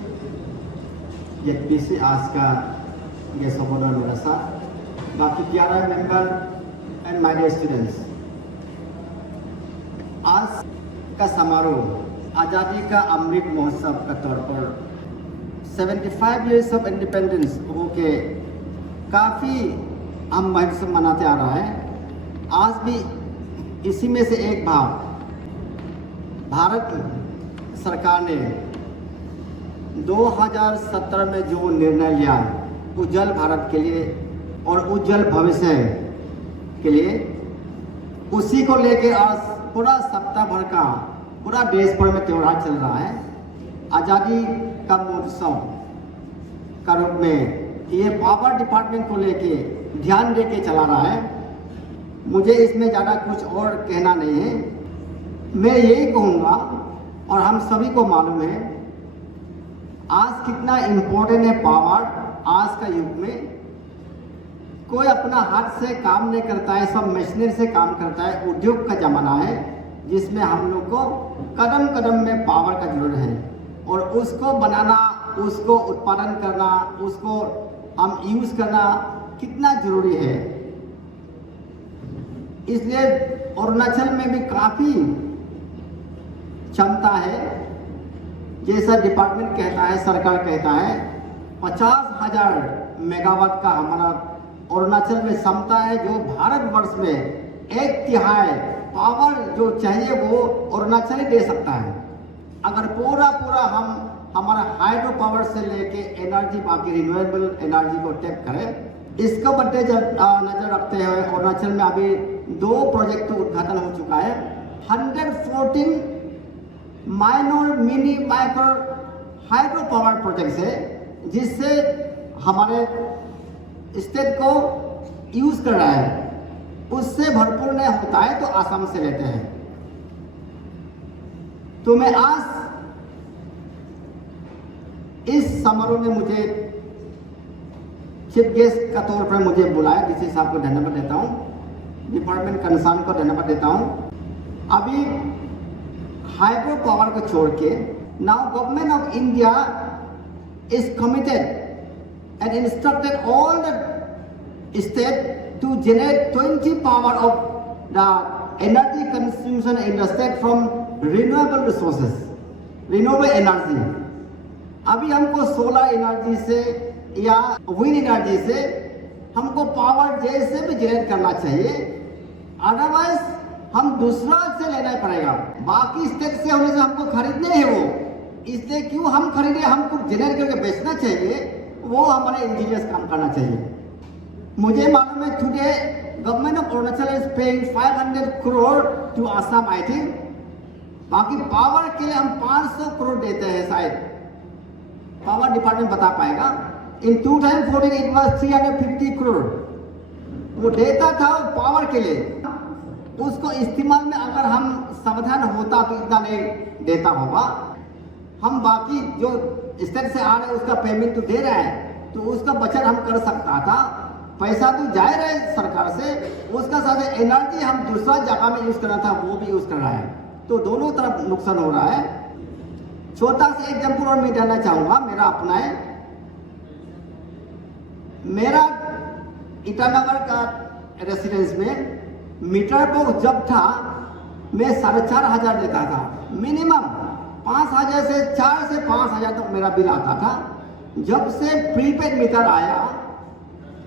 YPC आज का guest of honour मेरा साथ, बाकी 11 member and my dear students. आज का समारोह आज़ादी का अमृत महोत्सव के तौर पर 75 इयर्स ऑफ इंडिपेंडेंस हो के काफ़ी हम महत्व मनाते आ रहा है। आज भी इसी में से एक भाग भारत सरकार ने 2017 में जो निर्णय लिया उज्जवल भारत के लिए और उज्जवल भविष्य के लिए, उसी को लेकर आज पूरा सप्ताह भर का पूरा देश भर में त्यौहार चल रहा है। आज़ादी का महोत्सव का रूप में ये पावर डिपार्टमेंट को लेके ध्यान दे के चला रहा है। मुझे इसमें ज़्यादा कुछ और कहना नहीं है। मैं यही कहूँगा, और हम सभी को मालूम है आज कितना इम्पोर्टेंट है पावर। आज का युग में कोई अपना हाथ से काम नहीं करता है, सब मशीनरी से काम करता है। उद्योग का ज़माना है जिसमें हम लोग को कदम कदम में पावर का जरूरत है, और उसको बनाना, उसको उत्पादन करना, उसको हम यूज़ करना कितना ज़रूरी है। इसलिए अरुणाचल में भी काफ़ी क्षमता है। जैसा डिपार्टमेंट कहता है, सरकार कहता है 50,000 मेगावाट का हमारा अरुणाचल में क्षमता है, जो भारतवर्ष में 1/3 पावर जो चाहिए वो अरुणाचल ही दे सकता है। अगर पूरा हम हमारा हाइड्रो पावर से लेके एनर्जी, बाकी रिन्यूएबल एनर्जी को टैप करें, इसको बदले नज़र रखते हुए अरुणाचल में अभी 2 प्रोजेक्ट उद्घाटन हो चुका है। 114 minor mini micro hydro power project है, जिससे हमारे स्टेट को यूज़ कर रहा है। उससे भरपूर नहीं होता है तो आसाम से लेते हैं। तो मैं आज इस समारोह में मुझे चीफ गेस्ट का तौर पर मुझे बुलाया, डीसी साहब को धन्यवाद देता हूँ, डिपार्टमेंट कंसर्न को धन्यवाद देता हूँ। अभी हाइड्रो पावर को छोड़ के now government of India is committed and instructed all the state to generate 20 power of the energy consumption in the state from renewable resources, renewable energy। अभी हमको सोलर एनर्जी से या विंड एनर्जी से हमको power जैसे भी generate करना चाहिए, अदरवाइज हम दूसरा से लेना पड़ेगा। बाकी स्टेट से होने से हमको खरीदने है वो, इसलिए क्यों हम खरीदे, हमको जनरेट करके बेचना चाहिए, वो हमारे इंजीनियर्स काम करना चाहिए। मुझे मालूम है today government of Arunachal is paying 500 crore to Assam I think. बाकी पावर के लिए हम 500 करोड़ देते हैं, शायद पावर डिपार्टमेंट बता पाएगा। इन 2014 इट वाज 350 करोड़ वो देता था पावर के लिए। उसको इस्तेमाल में अगर हम सावधान होता तो इतना नहीं देता होगा। हम बाकी जो स्टेट से आ रहे हैं उसका पेमेंट तो दे रहे हैं, तो उसका बचत हम कर सकता था। पैसा तो जा रहा है सरकार से, उसका साथ एनर्जी हम दूसरा जगह में यूज़ करना था वो भी यूज़ कर रहा है, तो दोनों तरफ नुकसान हो रहा है। छोटा सा एग्जाम्पल और मैं देना चाहूँगा, मेरा अपना है। मेरा ईटानगर का रेसिडेंस में मीटर बॉक्स जब था मैं 4,500 देता था मिनिमम। 5,000 से 4 से 5,000 तक मेरा बिल आता था। जब से प्रीपेड मीटर आया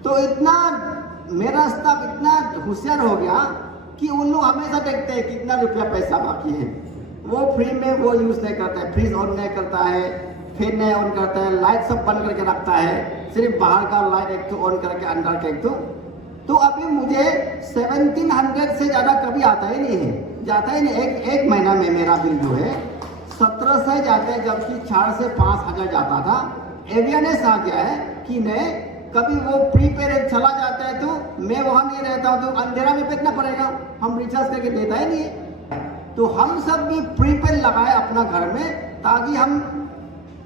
तो इतना मेरा स्टाफ इतना होशियार हो गया कि उन लोग हमेशा देखते हैं कितना रुपया पैसा बाकी है। वो फ्री में वो यूज़ नहीं करता है, फ्रिज ऑन नहीं करता है, फैन नहीं ऑन करता है, लाइट सब बंद करके रखता है, सिर्फ बाहर का लाइट एक तो ऑन करके अंदर का एक तो अभी मुझे 1700 से ज़्यादा कभी आता ही नहीं है, जाता ही नहीं। एक महीना में मेरा बिल जो है 1700 जाता है, जबकि 4 से 5,000 जाता था। अवेयरनेस आ गया है कि नहीं, कभी वो प्रीपेड चला जाता है तो मैं वहाँ नहीं रहता हूँ तो अंधेरा में बेचना पड़ेगा, हम रिचार्ज करके देता ही नहीं है। तो हम सब भी प्रीपेड लगाए अपना घर में, ताकि हम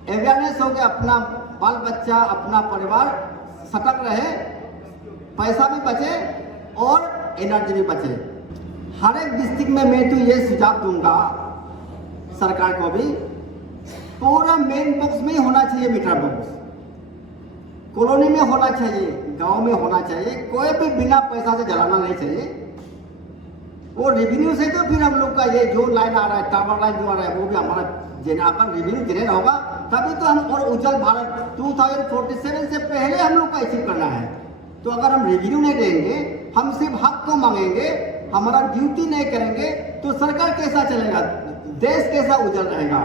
अवेयरनेस हो गया, अपना बाल बच्चा अपना परिवार सतर्क रहे, पैसा भी बचे और एनर्जी भी बचे। हर एक डिस्ट्रिक्ट में मैं तो ये सुझाव दूंगा सरकार को भी, पूरा मेन बॉक्स में ही होना चाहिए मीटर बॉक्स, कॉलोनी में होना चाहिए, गांव में होना चाहिए, कोई भी बिना पैसा से जलाना नहीं चाहिए। वो रेवेन्यू से तो फिर हम लोग का ये जो लाइन आ रहा है, टावर लाइन जो आ रहा है, वो भी हमारा अगर रेवेन्यू जनरेट होगा तभी तो हम, और उज्जवल भारत 2047 से पहले हम लोग को अचीव करना है। तो अगर हम रेवेन्यू नहीं देंगे, हम सिर्फ हक को मांगेंगे, हमारा ड्यूटी नहीं करेंगे, तो सरकार कैसा चलेगा, देश कैसा उज्जवल रहेगा।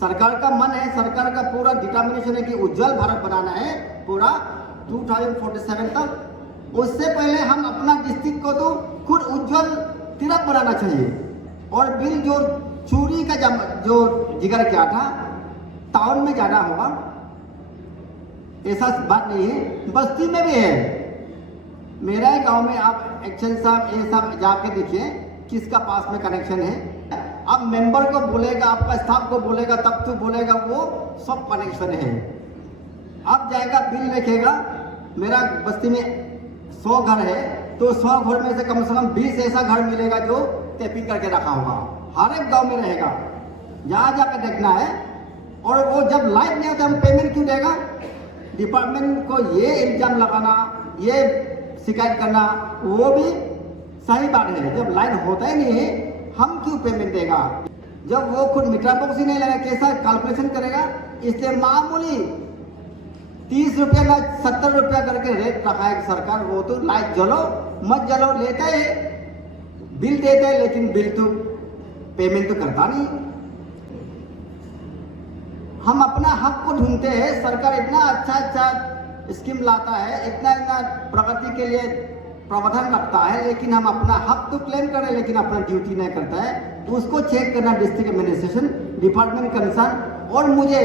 सरकार का मन है, सरकार का पूरा डिटर्मिनेशन है कि उज्जवल भारत बनाना है पूरा 2047 तक। उससे पहले हम अपना डिस्ट्रिक्ट को तो खुद उज्जवल तिरप बनाना चाहिए। और बिल जो चोरी का जो जिक्र किया था, टाउन में ज़्यादा होगा ऐसा बात नहीं है, बस्ती में भी है। मेरा ही गांव में आप एक्शन साहब ये सब जाके देखिए किसका पास में कनेक्शन है। अब मेंबर को बोलेगा, आपका स्टाफ को बोलेगा, तब तो बोलेगा वो सब कनेक्शन है। अब जाएगा बिल लिखेगा, मेरा बस्ती में 100 घर है तो 100 घर में से कम 20 ऐसा घर मिलेगा जो टैपिंग करके रखा होगा, हर एक गांव में रहेगा, जहाँ जाकर देखना है। और वो जब लाइट नहीं होता हम पेमेंट क्यों देगा? डिपार्टमेंट को ये इल्जाम लगाना, ये शिकायत करना, वो भी सही बात है। जब लाइट होता ही नहीं है हम क्यों पेमेंट देगा? जब वो खुद मीटर बॉक्स ही नहीं लगा कैसा कैलकुलेशन करेगा? इसलिए मामूली 30 रुपया ना 70 रुपया करके रेट रखा है सरकार। वो तो लाइट जलो मत जलो लेता है, बिल देता है, लेकिन बिल तो पेमेंट तो करता नहीं। हम अपना हक को ढूंढते हैं, सरकार इतना अच्छा स्कीम लाता है, इतना प्रगति के लिए प्रावधान रखता है, लेकिन हम अपना हक तो क्लेम करें लेकिन अपना ड्यूटी नहीं करता है। तो उसको चेक करना डिस्ट्रिक्ट एडमिनिस्ट्रेशन डिपार्टमेंट कंसर्न और मुझे,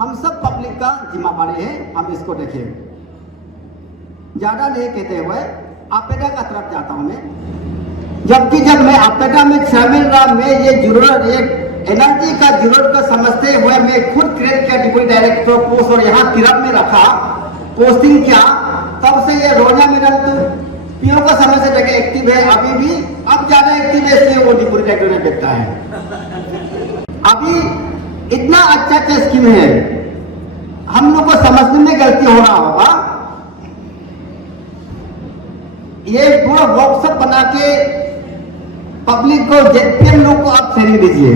हम सब पब्लिक का जिम्मेदारी है, हम इसको देखें। ज्यादा नहीं कहते हुए आपेटा का तरफ जाता हूं मैं। जबकि जब मैं आपेटा में शामिल रहा, मैं ये जरूरत एक एनर्जी का जरूरत का समझते हुए मैं खुद क्रिएट किया डिप्टी डायरेक्टर पोस्ट और यहाँ तिरप में रखा, पोस्टिंग किया। तब से ये रोजा मेडल तो पीओ का समय से जगह एक्टिव है, अभी भी अब ज्यादा एक्टिव है, इसलिए वो डिप्टी डायरेक्टर में बैठता है। अभी इतना अच्छा स्कीम है, हम लोग को समझने में गलती हो रहा होगा। ये पूरा वर्कशॉप बना के पब्लिक को, जेपीएम लोग को आप ट्रेनिंग दीजिए,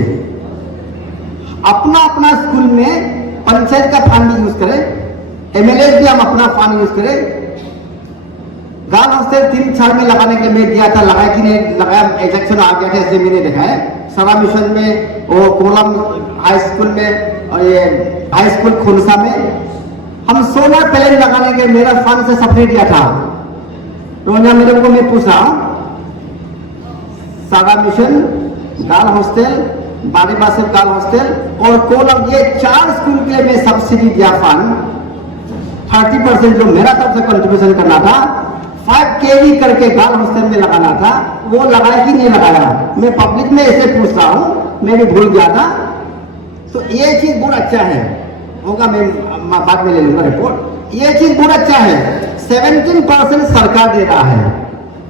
अपना अपना स्कूल में पंचायत का फंड भी यूज करें, एमएलए भी हम अपना फंड यूज करें। गांव हॉस्टल 3 साल में लगाने के लिए मैं दिया था, लगाया कि नहीं लगाया, इलेक्शन आ गया था इसलिए मैंने देखा है। सारा मिशन में, वो कोलम हाई स्कूल में और ये हाई स्कूल खुनसा में हम सोलर पैनल लगाने के मेरा फंड से सप्लाई दिया था। रोजा मेरे को मैं पूछ रहा हूँ, सारा mission, girl hostel, Baribasir girl hostel और कोलम, ये 4 स्कूल के लिए मैं सब्सिडी दिया फंड। 30% जो मेरा तरफ से कंट्रीब्यूशन करना था, 5 kV करके गर्ल हॉस्टल में लगाना था, वो लगाया कि नहीं लगाया? मैं पब्लिक में ऐसे पूछ रहा हूँ, मैं भी भूल गया था। तो ये चीज बहुत अच्छा है, होगा मैं बाद में ले लूंगा रिपोर्ट। ये चीज बहुत अच्छा है, 17% सरकार दे रहा है,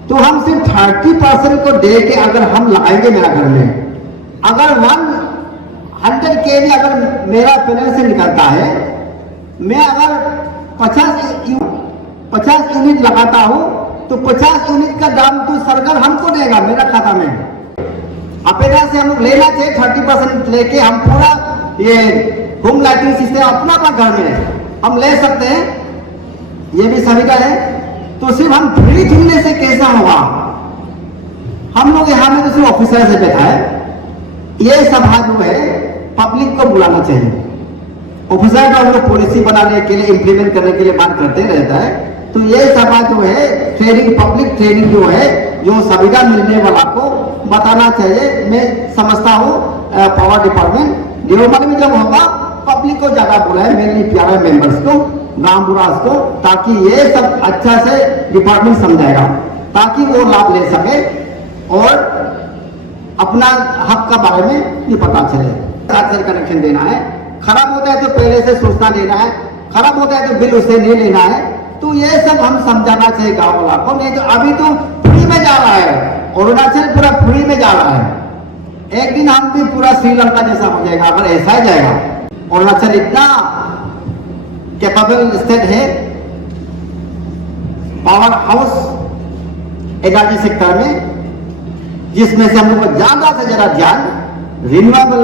तो हम सिर्फ 30% को दे के अगर हम लगाएंगे मेरा घर में, अगर 100 kV अगर मेरा पैनल से निकलता है, मैं अगर 50 यूनिट लगाता हूं तो 50 यूनिट का दाम तो सरकार हमको देगा मेरा खाता में। अपेक्षा से हम लोग लेना चाहिए 30% लेके हम पूरा ये होम लाइटिंग सिस्टम अपना घर में हम ले सकते हैं, ये भी सुविधा है। तो सिर्फ हम फ्री चुनने से कैसा होगा? हम लोग यहाँ में तो सिर्फ ऑफिसर से बैठा है, ये सभा जो है पब्लिक को बुलाना चाहिए। ऑफिसर का हम लोग पॉलिसी बनाने के लिए, इम्प्लीमेंट करने के लिए बात करते रहता है। तो ये सभा जो है ट्रेनिंग, पब्लिक ट्रेनिंग जो है, जो सुविधा मिलने वाला को बताना चाहिए। मैं समझता हूँ पावर डिपार्टमेंट देवबंद में जब होगा पब्लिक को ज्यादा बुलाए, मेनली प्यारे मेंबर्स को, गांव बुरास को, ताकि ये सब अच्छा से डिपार्टमेंट समझाएगा, ताकि वो लाभ ले सके और अपना हक का बारे में ये पता चले। साथ से कनेक्शन देना है, खराब होता है तो पहले से सूचना देना है, खराब होता है तो बिल उसे नहीं लेना है। तो ये सब हम समझाना चाहिए गाँव वाला को। नहीं तो अभी तो फ्री में जा रहा है, अरुणाचल पूरा फ्री में जा रहा है। एक दिन हम भी पूरा श्रीलंका जैसा हो जाएगा अगर ऐसा ही जाएगा। अरुणाचल इतना कैपेबल स्टेट है, पावर हाउस एनर्जी सेक्टर में, जिसमें से हम लोग को ज्यादा से ज्यादा ध्यान रिन्यूएबल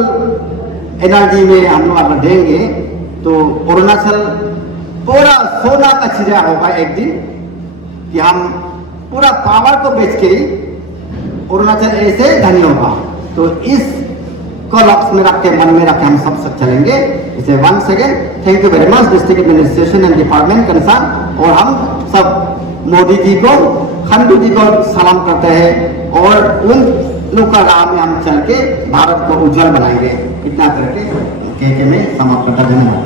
एनर्जी में हम लोग अगर देंगे तो अरुणाचल पूरा सोना का चिड़िया होगा एक दिन, कि हम पूरा पावर को बेच के अरुणाचल ऐसे धनी होगा। तो इस को लक्ष्य में रख के, मन में रख के हम सब चलेंगे। इसे once again thank you very much district administration and department concern. और हम सब मोदी जी को, खंडू जी को सलाम करते हैं और उन लोग का राह में हम चल के भारत को उज्जवल बनाएंगे। इतना करके कह मैं समाप्त करता। धन्यवाद।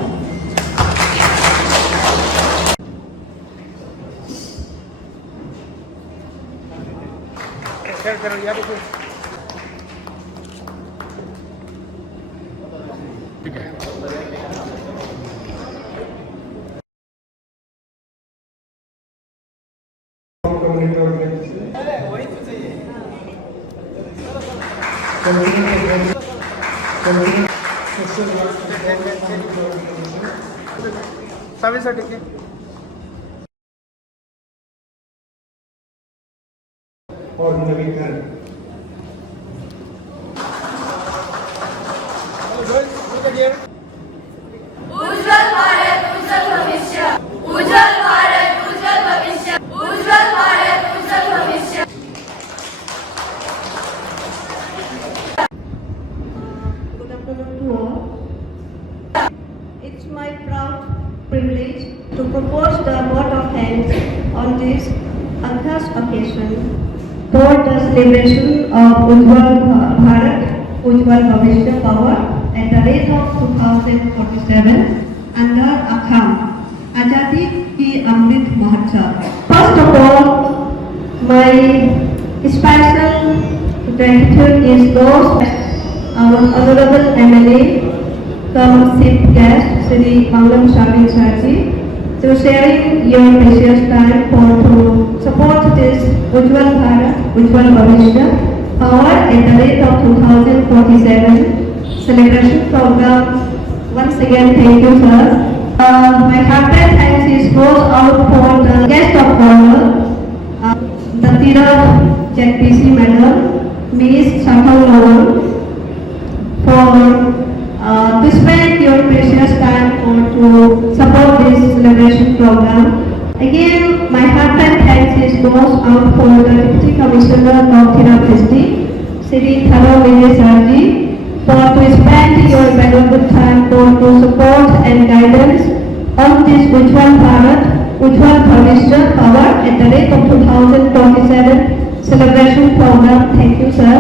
सर्विस सर्टिफिकेट और नवीकरण। उज्जवल भारत उज्जवल भविष्य, उज्जवल भारत उज्जवल भविष्य, उज्जवल भारत उज्जवल भविष्य। Good afternoon to all. It's my proud privilege to propose the vote of thanks on this august occasion for the celebration of Ujjwal Bharat, Ujjwal Bhavishya Power at the rate of 2047 under AKAM, Azadi Ki Amrit Mahotsav. First of all, my special gratitude is goes our honorable MLA, come chief guest, Shri Mangalam Shavin Sarji, to sharing your precious time for to support this Ujjwal Bharat, Ujjwal Bhavishya Power at the rate of 2047 celebration program. Once again, thank you, sir. My heartfelt thanks is goes out for the guest of honor, the Tiraj ZPC Madam, Ms. Shankar Lawal, for to spend your precious time for to support this celebration program. Again, my heartfelt thanks is goes out for the Deputy Commissioner of Tiraj District, Shri Tharo Vijay Sarji, for to spend your valuable time for to support and guidance on this Ujjwal Bharat, Ujjwal Bhavishya Power at the rate of 2047 celebration program. Thank you, sir.